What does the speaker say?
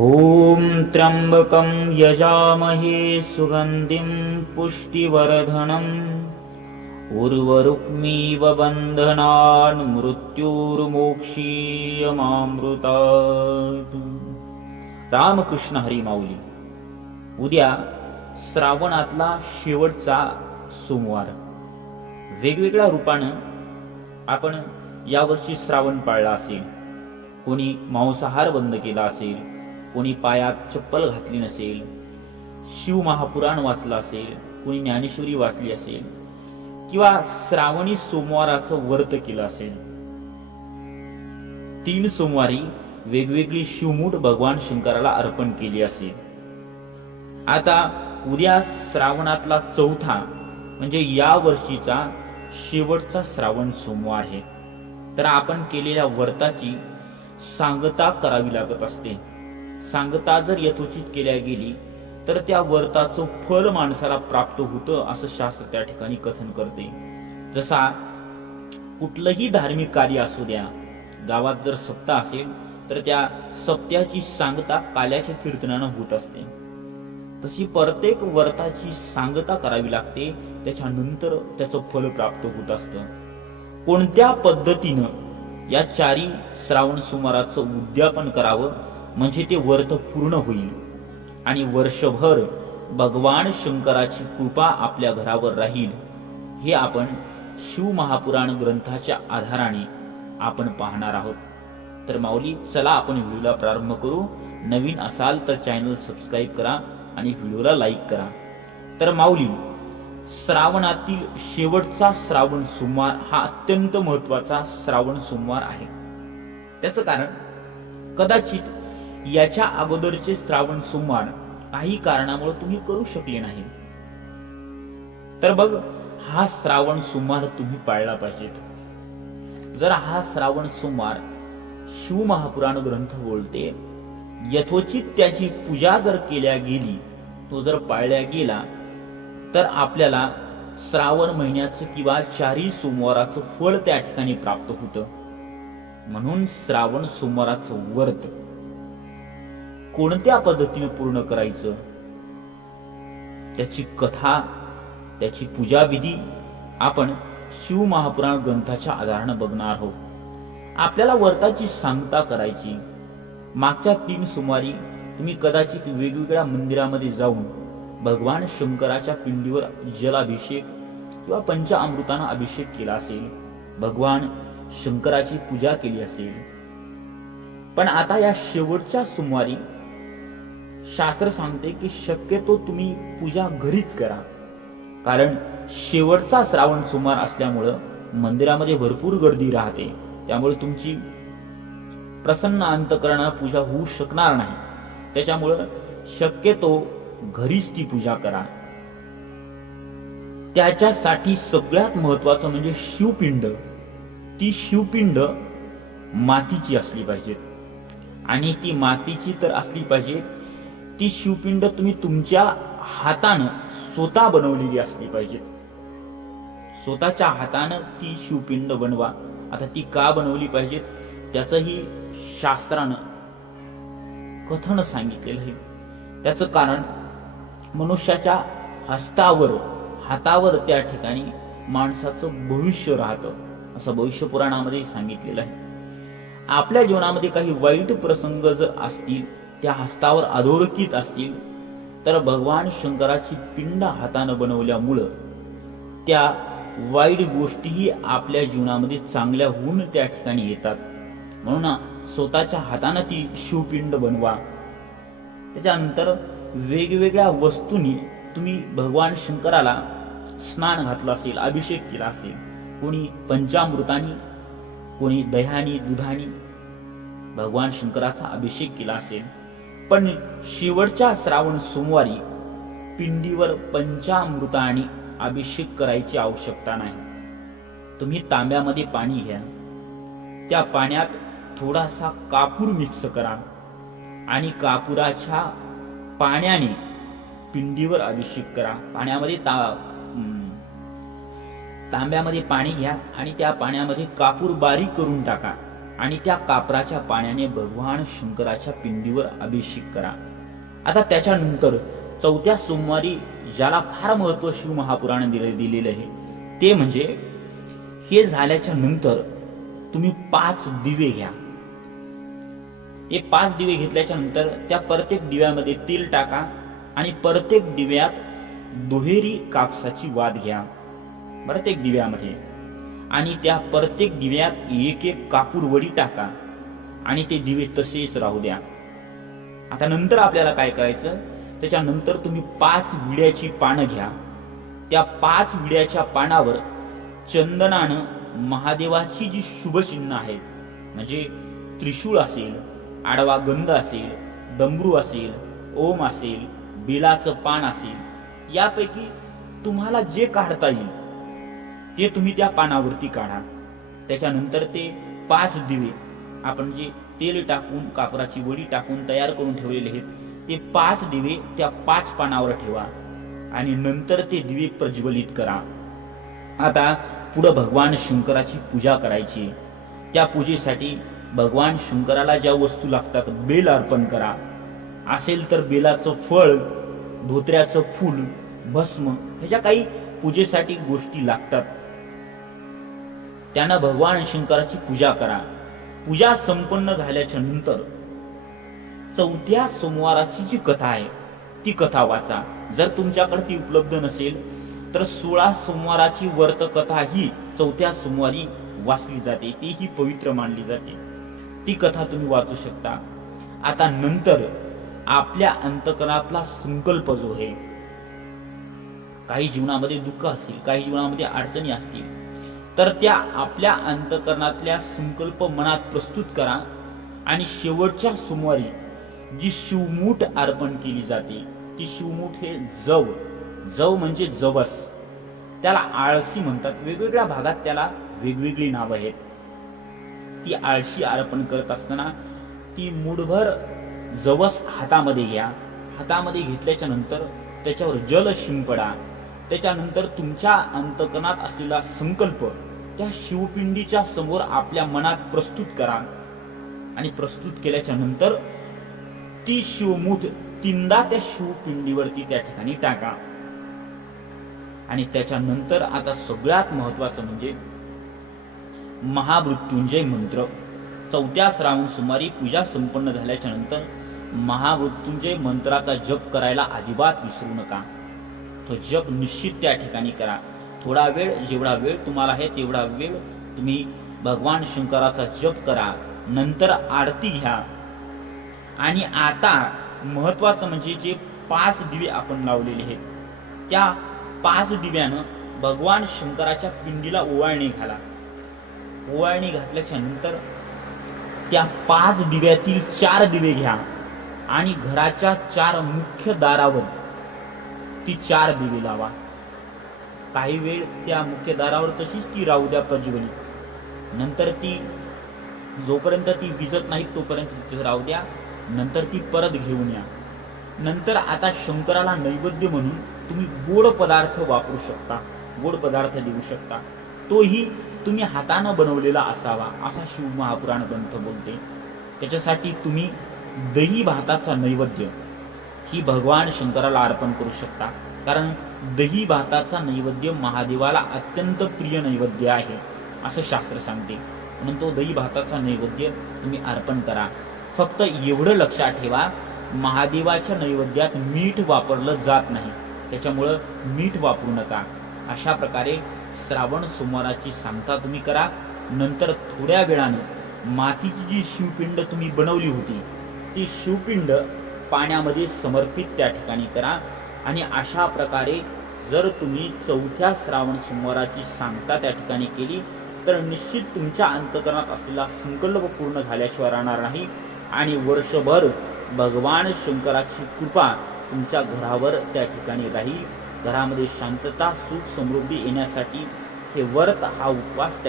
ॐ त्र्यम्बकं यजामहे सुगन्धिं पुष्टिवर्धनम्। उर्वरुक्मीव बन्धनान् मृत्युर्मोक्षीयमामृतात्। रामकृष्ण हरिमाऊली उद्या श्रावणातला शेवटचा सोमवार। वेगवेगळ्या रूपानं आपण यावर्षी श्रावण पाळला असेल कोणी मांसाहार बंद केला असेल कोणी पायात चप्पल घातली नसेल शिव महापुराण वाचलं असेल कोणी ज्ञानेश्वरी वाचली असेल किंवा श्रावणी सोमवाराचं व्रत केलं असेल. तीन सोमवारी वेगवेगळी शिवमूठ भगवान शंकराला अर्पण केली असेल. आता उद्या श्रावणातला चौथा म्हणजे या वर्षीचा शेवटचा श्रावण सोमवार आहे. तर आपण केलेल्या व्रताची सांगता करावी लागत असते. सांगता जर यथोचित केल्या गेली तर त्या व्रताचं फल माणसाला प्राप्त होतं असं शास्त्र त्या ठिकाणी कथन करते. जसा कुठलंही धार्मिक कार्य असू द्या गावात जर सप्ता असेल तर त्या सप्त्याची सांगता काल्याच्या कीर्तनानं होत असते. तशी प्रत्येक व्रताची सांगता करावी लागते त्याच्यानंतर त्याचं फल प्राप्त होत असतं. कोणत्या पद्धतीनं या चारी श्रावण सुमाराचं उद्यापन करावं म्हणजे ते वर्त पूर्ण होईल. आणि वर्षभर भगवान शंकराची कृपा आपल्या घरावर राहील हे आपण शिव महापुराण ग्रंथाच्या आधाराने आपण पाहणार आहोत. तर माऊली चला आपण व्हिडिओला प्रारंभ करू. नवीन असाल तर चॅनल सबस्क्राईब करा आणि व्हिडिओला लाईक करा. तर माऊली श्रावणातील शेवटचा श्रावण सोमवार हा अत्यंत महत्त्वाचा श्रावण सोमवार आहे. त्याचं कारण कदाचित याच्या अगोदरचे श्रावण सोमवार काही कारणामुळे तुम्ही करू शकले नाही. तर बघ हा श्रावण सोमवार तुम्ही पाळला पाहिजेत. जर हा श्रावण सोमवार शिव महापुराण ग्रंथ बोलते यथोचित त्याची पूजा जर केल्या गेली तो जर पाळल्या गेला तर आपल्याला श्रावण महिन्याचं किंवा चारही सोमवाराचं फळ त्या ठिकाणी प्राप्त होतं. म्हणून श्रावण सोमवाराचं व्रत कोणत्या पद्धतीने पूर्ण करायचं? त्याची कथा त्याची पूजा विधी आपण शिव महापुराण ग्रंथाच्या आधारानं बघणार आहोत. आपल्याला वर्ताची सांगता करायची. मागच्या तीन सोमवारी तुम्ही कदाचित वेगवेगळ्या मंदिरामध्ये जाऊन भगवान शंकराच्या पिंडीवर जलाभिषेक किंवा पंचामृतानं अभिषेक केला असेल भगवान शंकराची पूजा केली असेल. पण आता या शेवटच्या सोमवारी शास्त्र सांगते की शक्यतो तुम्ही पूजा घरीच करा. कारण शेवटचा श्रावण सोमवार असल्यामुळं मंदिरामध्ये भरपूर गर्दी राहते. त्यामुळे तुमची प्रसन्न अंतकरण पूजा होऊ शकणार नाही. त्याच्यामुळं शक्यतो घरीच ती पूजा करा. त्याच्यासाठी सगळ्यात महत्वाचं म्हणजे शिवपिंड. ती शिवपिंड मातीची असली पाहिजे आणि ती मातीची तर असली पाहिजे ती शिवपिंड तुम्ही तुमच्या हातानं स्वतः बनवलेली असली पाहिजे. स्वतःच्या हातानं ती शिवपिंड बनवा. आता ती का बनवली पाहिजे? त्याचंही शास्त्रानं कथन सांगितलेलं आहे. त्याचं कारण मनुष्याच्या हस्तावर हातावर त्या ठिकाणी माणसाचं भविष्य राहतं असं भविष्य पुराणामध्ये सांगितलेलं आहे. आपल्या जीवनामध्ये काही वाईट प्रसंग जर असतील त्या हस्तावर अधोरेखित असतील तर भगवान शंकराची पिंड हातानं बनवल्यामुळं त्या वाईट गोष्टीही आपल्या जीवनामध्ये चांगल्या होऊन त्या ठिकाणी येतात. म्हणून स्वतःच्या हातानं ती शिवपिंड बनवा. त्याच्यानंतर वेगवेगळ्या वस्तूंनी तुम्ही भगवान शंकराला स्नान घातलं असेल अभिषेक केला असेल कोणी पंचामृतानी कोणी दह्यानी दुधानी भगवान शंकराचा अभिषेक केला असेल पण शेवटच्या श्रावण सोमवारी पिंडीवर पंचामृताने अभिषेक करायची आवश्यकता नाही. तुम्ही तांब्यामध्ये पाणी घ्या. त्या पाण्यात थोडासा कापूर मिक्स करा आणि कापुराच्या पाण्याने पिंडीवर अभिषेक करा. पाण्यामध्ये ता तांब्यामध्ये पाणी घ्या आणि त्या पाण्यामध्ये कापूर बारीक करून टाका. आणि त्या कापराच्या पाण्याने भगवान शंकराच्या पिंडीवर अभिषेक करा. आता त्याच्यानंतर चौथ्या सोमवारी ज्याला फार महत्त्व शिव महापुराण दिले दिलेलं आहे ते म्हणजे हे झाल्याच्यानंतर तुम्ही पाच दिवे घ्या. हे पाच दिवे घेतल्याच्या नंतर त्या प्रत्येक दिव्यामध्ये तेल टाका आणि प्रत्येक दिव्यात दुहेरी कापसाची वाद घ्या. प्रत्येक दिव्यामध्ये. आणि त्या प्रत्येक दिव्यात एक एक कापूर वडी टाका. आणि ते दिवे तसेच राहू द्या. आता नंतर आपल्याला काय करायचं? त्याच्यानंतर तुम्ही पाच विड्याची पानं घ्या. त्या पाच विड्याच्या पानावर चंदनानं महादेवाची जी शुभचिन्ह आहेत म्हणजे त्रिशूळ असेल आडवा गंध असेल डमरू असेल ओम असेल बिलाचं पान असेल यापैकी तुम्हाला जे काढता येईल ते तुम्ही त्या पानावरती काढा. त्याच्यानंतर ते पाच दिवे आपण जे तेल टाकून कापराची वडी टाकून तयार करून ठेवलेले आहेत ते पाच दिवे त्या पाच पानावर ठेवा आणि नंतर ते दिवे प्रज्वलित करा. आता पुढं भगवान शंकराची पूजा करायची. त्या पूजेसाठी भगवान शंकराला ज्या वस्तू लागतात बेल अर्पण करा. असेल तर बेलाचं फळ धोत्र्याचं फूल भस्म ह्याच्या काही पूजेसाठी गोष्टी लागतात. त्यांना भगवान शंकराची पूजा करा. पूजा संपन्न झाल्याच्यानंतर चौथ्या सोमवाराची जी कथा आहे ती कथा वाचा. जर तुमच्याकडे ती उपलब्ध नसेल तर सोळा सोमवाराची व्रत कथा ही चौथ्या सोमवारी वाचली जाते. ती ही पवित्र मानली जाते. ती कथा तुम्ही वाचू शकता. आता नंतर आपल्या अंतकरणातला संकल्प जो आहे काही जीवनामध्ये दुःख असेल काही जीवनामध्ये अडचणी असतील तर त्या आपल्या अंतकरणातल्या संकल्प मनात प्रस्तुत करा आणि शेवटच्या सोमवारी जी शिवमूठ अर्पण केली जाते ती शिवमूठ हे जव. जव म्हणजे जवस. त्याला आळशी म्हणतात. वेगवेगळ्या भागात त्याला वेगवेगळी नावं आहेत. ती आळशी अर्पण करत असताना ती मुठभर जवस हातामध्ये घ्या. हातामध्ये घेतल्याच्या नंतर त्याच्यावर जल शिंपडा. त्याच्यानंतर तुमच्या अंतकणात असलेला संकल्प त्या शिवपिंडीच्या समोर आपल्या मनात प्रस्तुत करा. आणि प्रस्तुत केल्याच्यानंतर ती शिवमूठ तीनदा त्या शिवपिंडीवरती त्या ठिकाणी टाका. आणि त्याच्यानंतर आता सगळ्यात महत्वाचं म्हणजे महामृत्युंजय मंत्र. चौथ्या श्रावण सुमारी पूजा संपन्न झाल्याच्यानंतर महामृत्युंजय मंत्राचा जप करायला अजिबात विसरू नका. तो जप निश्चित त्या ठिकाणी करा. थोडा वेळ जेवढा वेळ तुम्हाला आहे तेवढा वेळ तुम्ही भगवान शंकराचा जप करा नंतर आरती घ्या. आणि आता महत्वाचं म्हणजे जे पाच दिवे आपण लावलेले आहेत त्या पाच दिव्यानं भगवान शंकराच्या पिंडीला ओवाळणी घाला. ओवाळणी घातल्याच्या नंतर त्या पाच दिव्यातील चार दिवे घ्या आणि घराच्या चार मुख्य दारावर ती चार दिवे लावा. काही वेळ त्या मुख्य दारावर तशीच ती राहू द्या प्रज्वलित नंतर ती जोपर्यंत ती विजत नाही तोपर्यंत तिथे राहू द्या. नंतर ती परत घेऊन या. नंतर आता शंकराला नैवेद्य म्हणून तुम्ही गोड पदार्थ वापरू शकता. गोड पदार्थ देऊ शकता. तोही तुम्ही हातानं बनवलेला असावा असा शिव महापुराण ग्रंथ बोलते. त्याच्यासाठी तुम्ही दही भाताचा नैवेद्य ही भगवान शंकराला अर्पण करू शकता. कारण दही भाताचा नैवेद्य महादेवाला अत्यंत प्रिय नैवेद्य आहे असं शास्त्र सांगते. म्हणून तो दही भाताचा नैवेद्य तुम्ही अर्पण करा. फक्त एवढं लक्षात ठेवा महादेवाच्या नैवेद्यात मीठ वापरलं जात नाही. त्याच्यामुळं मीठ वापरू नका. अशा प्रकारे श्रावण सोमवाराची सांगता तुम्ही करा. नंतर थोड्या वेळानं मातीची जी शिवपिंड तुम्ही बनवली होती ती शिवपिंड पाण्यामध्ये समर्पित त्या ठिकाणी करा. आणि अशा प्रकारे जर तुम्ही चौथ्या श्रावण सोमवाराची सांगता त्या ठिकाणी केली तर निश्चित तुमच्या अंतकरणात असलेला संकल्प पूर्ण झाल्याशिवाय राहणार नाही. आणि वर्षभर भगवान शंकराची कृपा तुमच्या घरावर त्या ठिकाणी राहील. घरामध्ये शांतता सुख समृद्धी येण्यासाठी हे व्रत हा उपवास त्या